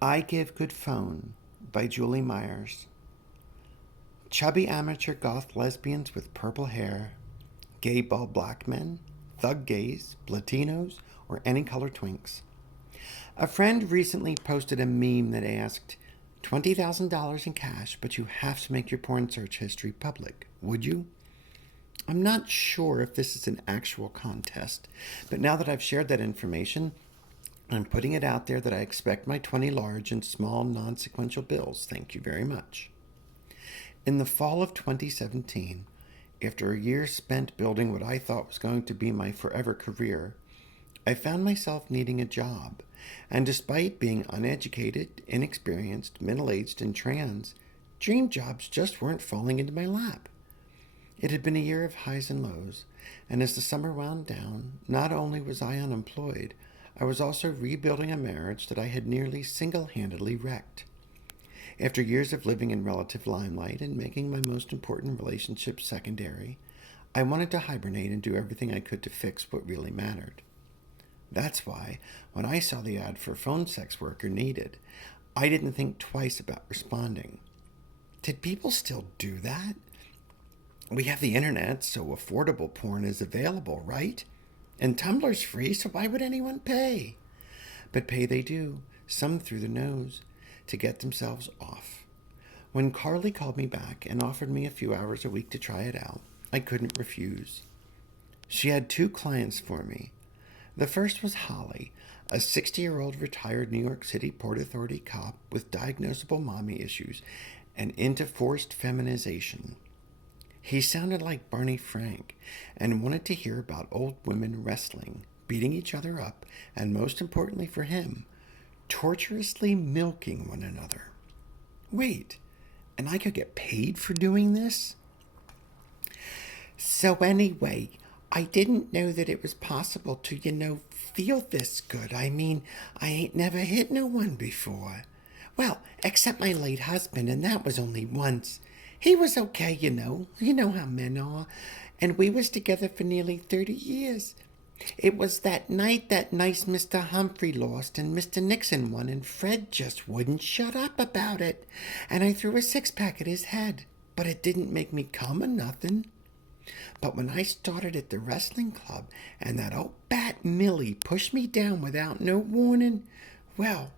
I Give Good Phone by Julie Myers. Chubby amateur goth lesbians with purple hair, gay bald black men, thug gays, Latinos, or any color twinks. A friend recently posted a meme that asked, $20,000 in cash, but you have to make your porn search history public. Would you? I'm not sure if this is an actual contest, but now that I've shared that information, I'm putting it out there that I expect my 20 large and small non sequential bills. Thank you very much. In the fall of 2017, after a year spent building what I thought was going to be my forever career, I found myself needing a job. And despite being uneducated, inexperienced, middle aged, and trans, dream jobs just weren't falling into my lap. It had been a year of highs and lows, and as the summer wound down, not only was I unemployed, I was also rebuilding a marriage that I had nearly single handedly wrecked. After years of living in relative limelight and making my most important relationships secondary, I wanted to hibernate and do everything I could to fix what really mattered. That's why, when I saw the ad for phone sex worker needed, I didn't think twice about responding. Did people still do that? We have the internet, so affordable porn is available, right? And Tumblr's free, so why would anyone pay? But pay they do, some through the nose, to get themselves off. When Carly called me back and offered me a few hours a week to try it out, I couldn't refuse. She had two clients for me. The first was Holly, a 60-year-old retired New York City Port Authority cop with diagnosable mommy issues and into forced feminization. He sounded like Barney Frank and wanted to hear about old women wrestling, beating each other up, and most importantly for him, torturously milking one another. Wait, and I could get paid for doing this? So anyway, I didn't know that it was possible to, feel this good. I mean, I ain't never hit no one before. Well, except my late husband, and that was only once. He was okay, you know. You know how men are. And we was together for nearly 30 years. It was that night that nice Mr. Humphrey lost and Mr. Nixon won, and Fred just wouldn't shut up about it. And I threw a six-pack at his head, but it didn't make me come or nothing. But when I started at the wrestling club and that old bat Millie pushed me down without no warning, well,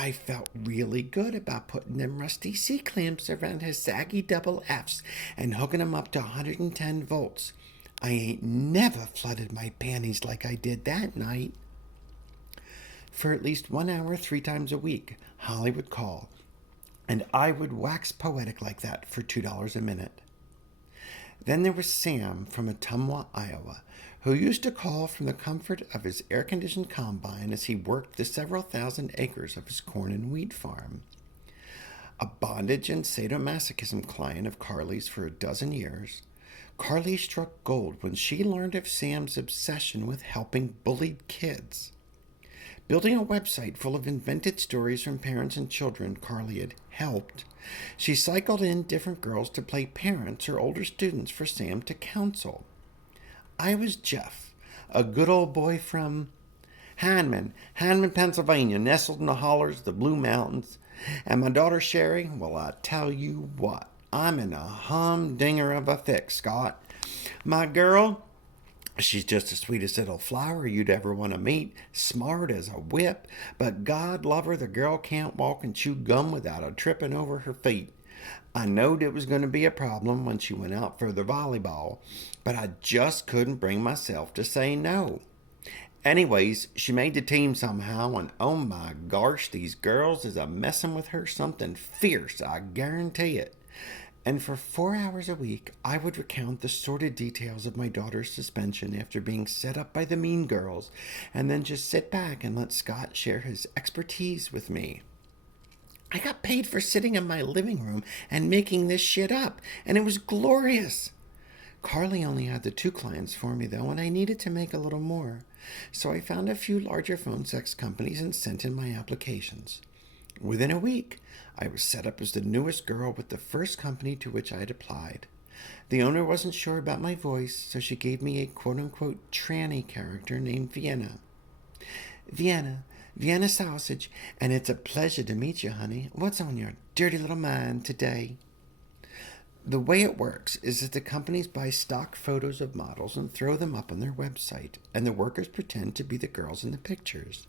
I felt really good about putting them rusty C-clamps around his saggy double Fs and hooking them up to 110 volts. I ain't never flooded my panties like I did that night. For at least 1 hour 3 times a week, Holly would call, and I would wax poetic like that for $2 a minute. Then there was Sam from Ottumwa, Iowa, who used to call from the comfort of his air-conditioned combine as he worked the several thousand acres of his corn and wheat farm. A bondage and sadomasochism client of Carly's for a dozen years, Carly struck gold when she learned of Sam's obsession with helping bullied kids. Building a website full of invented stories from parents and children Carly had helped, she cycled in different girls to play parents or older students for Sam to counsel. I was Jeff, a good old boy from Hanman, Pennsylvania, nestled in the hollers of the Blue Mountains. And my daughter Sherry, well, I tell you what, I'm in a humdinger of a fix, Scott. My girl, she's just the sweetest little flower you'd ever want to meet, smart as a whip, but God love her, the girl can't walk and chew gum without a tripping over her feet. I knowed it was going to be a problem when she went out for the volleyball, but I just couldn't bring myself to say no. Anyways, she made the team somehow, and oh my gosh, these girls is a messing with her something fierce, I guarantee it. And for 4 hours a week, I would recount the sordid details of my daughter's suspension after being set up by the mean girls, and then just sit back and let Scott share his expertise with me. I got paid for sitting in my living room and making this shit up, and it was glorious. Carly only had the two clients for me, though, and I needed to make a little more. So I found a few larger phone sex companies and sent in my applications. Within a week, I was set up as the newest girl with the first company to which I had applied. The owner wasn't sure about my voice, so she gave me a quote-unquote tranny character named Vienna. Vienna, Vienna sausage, and it's a pleasure to meet you, honey. What's on your dirty little mind today? The way it works is that the companies buy stock photos of models and throw them up on their website, and the workers pretend to be the girls in the pictures.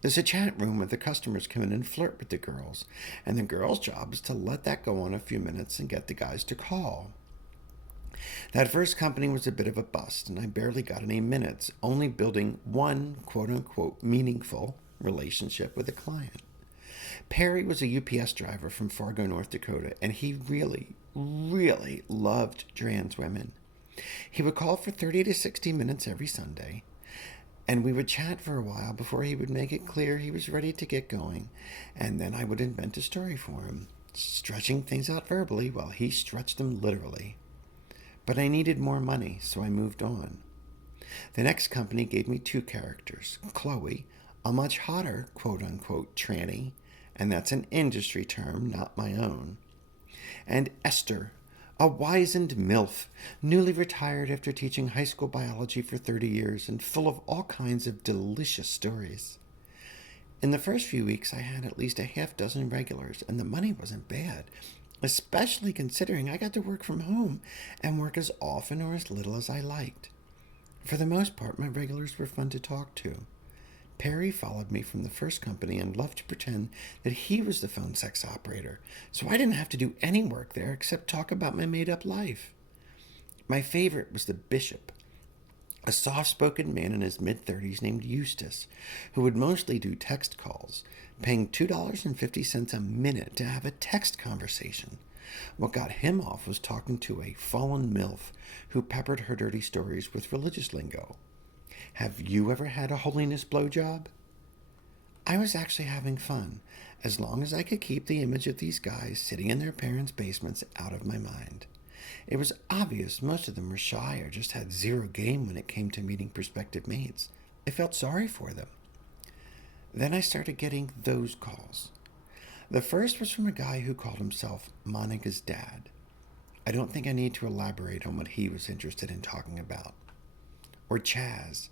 There's a chat room where the customers come in and flirt with the girls, and the girls' job is to let that go on a few minutes and get the guys to call. That first company was a bit of a bust, and I barely got any minutes, only building one quote unquote meaningful relationship with a client. Perry was a UPS driver from Fargo, North Dakota, and he really loved trans women. He would call for 30 to 60 minutes every Sunday, and we would chat for a while before he would make it clear he was ready to get going, and then I would invent a story for him, stretching things out verbally while he stretched them literally. But I needed more money, so I moved on. The next company gave me two characters: Chloe, a much hotter quote unquote tranny, and that's an industry term, not my own, and Esther, a wizened MILF, newly retired after teaching high school biology for 30 years and full of all kinds of delicious stories. In the first few weeks, I had at least a half dozen regulars, and the money wasn't bad, especially considering I got to work from home and work as often or as little as I liked. For the most part, my regulars were fun to talk to. Perry followed me from the first company and loved to pretend that he was the phone sex operator, so I didn't have to do any work there except talk about my made-up life. My favorite was the bishop, a soft-spoken man in his mid-30s named Eustace, who would mostly do text calls, paying $2.50 a minute to have a text conversation. What got him off was talking to a fallen MILF who peppered her dirty stories with religious lingo. Have you ever had a holiness blowjob? I was actually having fun, as long as I could keep the image of these guys sitting in their parents' basements out of my mind. It was obvious most of them were shy or just had zero game when it came to meeting prospective mates. I felt sorry for them. Then I started getting those calls. The first was from a guy who called himself Monica's dad. I don't think I need to elaborate on what he was interested in talking about. Or Chaz.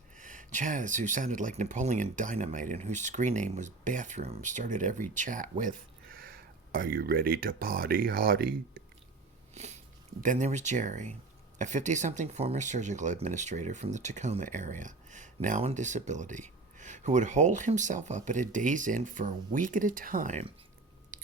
Chaz, who sounded like Napoleon Dynamite and whose screen name was Bathroom, started every chat with, "Are you ready to party, hottie?" Then there was Jerry, a 50-something former surgical administrator from the Tacoma area, now on disability, who would hole himself up at a Days Inn for a week at a time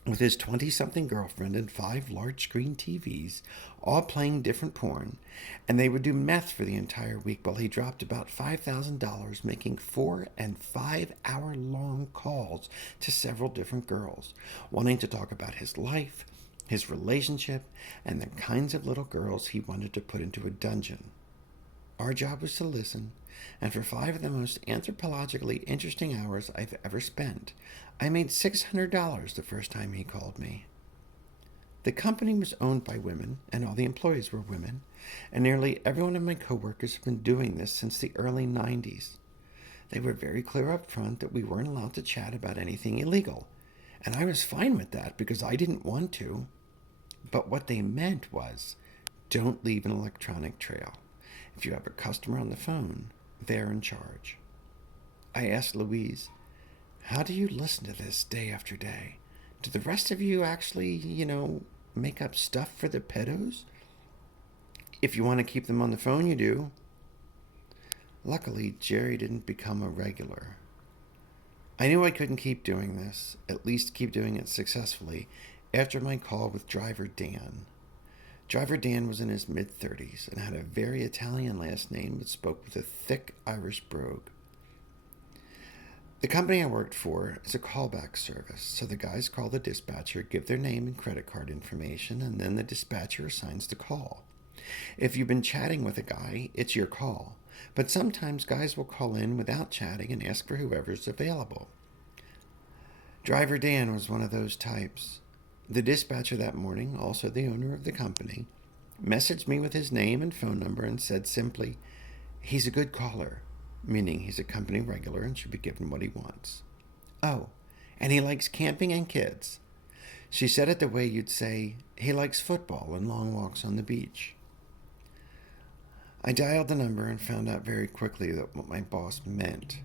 with his 20-something girlfriend and 5 large-screen TVs, all playing different porn, and they would do meth for the entire week while he dropped about $5,000 making 4 and 5-hour-long calls to several different girls, wanting to talk about his life, his relationship, and the kinds of little girls he wanted to put into a dungeon. Our job was to listen, and for 5 of the most anthropologically interesting hours I've ever spent, I made $600 the first time he called me. The company was owned by women, and all the employees were women, and nearly every one of my coworkers have been doing this since the early 90s. They were very clear up front that we weren't allowed to chat about anything illegal, and I was fine with that because I didn't want to. But what they meant was, don't leave an electronic trail. If you have a customer on the phone, they're in charge. I asked Louise, how do you listen to this day after day? Do the rest of you actually, make up stuff for the pedos? If you want to keep them on the phone, you do. Luckily, Jerry didn't become a regular. I knew I couldn't keep doing this, at least keep doing it successfully, after my call with Driver Dan. Driver Dan was in his mid-30s and had a very Italian last name but spoke with a thick Irish brogue. The company I worked for is a callback service, so the guys call the dispatcher, give their name and credit card information, and then the dispatcher assigns the call. If you've been chatting with a guy, it's your call, but sometimes guys will call in without chatting and ask for whoever's available. Driver Dan was one of those types. The dispatcher that morning, also the owner of the company, messaged me with his name and phone number and said simply, "He's a good caller," meaning he's a company regular and should be given what he wants. Oh, and he likes camping and kids. She said it the way you'd say, he likes football and long walks on the beach. I dialed the number and found out very quickly that what my boss meant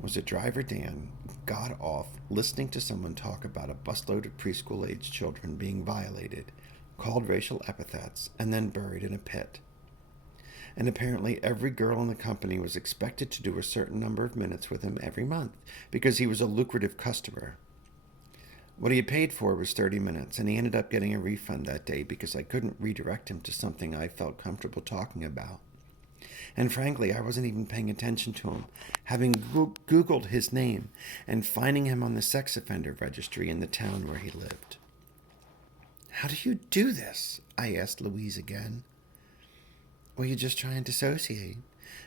was that driver Dan got off listening to someone talk about a busload of preschool-aged children being violated, called racial epithets, and then buried in a pit. And apparently every girl in the company was expected to do a certain number of minutes with him every month because he was a lucrative customer. What he had paid for was 30 minutes, and he ended up getting a refund that day because I couldn't redirect him to something I felt comfortable talking about. And frankly, I wasn't even paying attention to him, having Googled his name and finding him on the sex offender registry in the town where he lived. "How do you do this?" I asked Louise again. "Well, you just try and dissociate.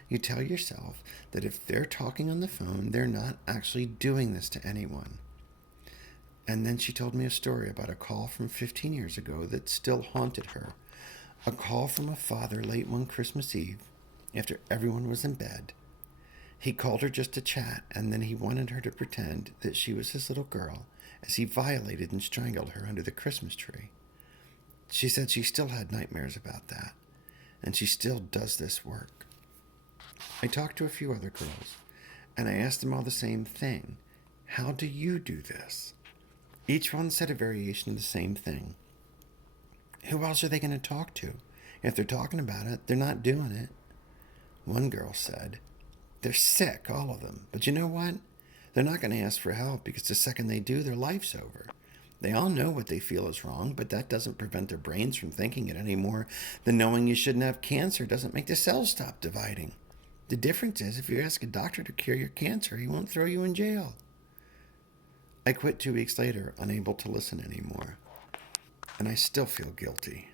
You tell yourself that if they're talking on the phone, they're not actually doing this to anyone." And then she told me a story about a call from 15 years ago that still haunted her. A call from a father late one Christmas Eve, after everyone was in bed. He called her just to chat, and then he wanted her to pretend that she was his little girl as he violated and strangled her under the Christmas tree. She said she still had nightmares about that, and she still does this work. I talked to a few other girls, and I asked them all the same thing. How do you do this? Each one said a variation of the same thing. Who else are they going to talk to? If they're talking about it, they're not doing it. One girl said, "They're sick, all of them. But you know what? They're not going to ask for help because the second they do, their life's over. They all know what they feel is wrong, but that doesn't prevent their brains from thinking it any more than knowing you shouldn't have cancer doesn't make the cells stop dividing. The difference is if you ask a doctor to cure your cancer, he won't throw you in jail." I quit 2 weeks later, unable to listen anymore. And I still feel guilty.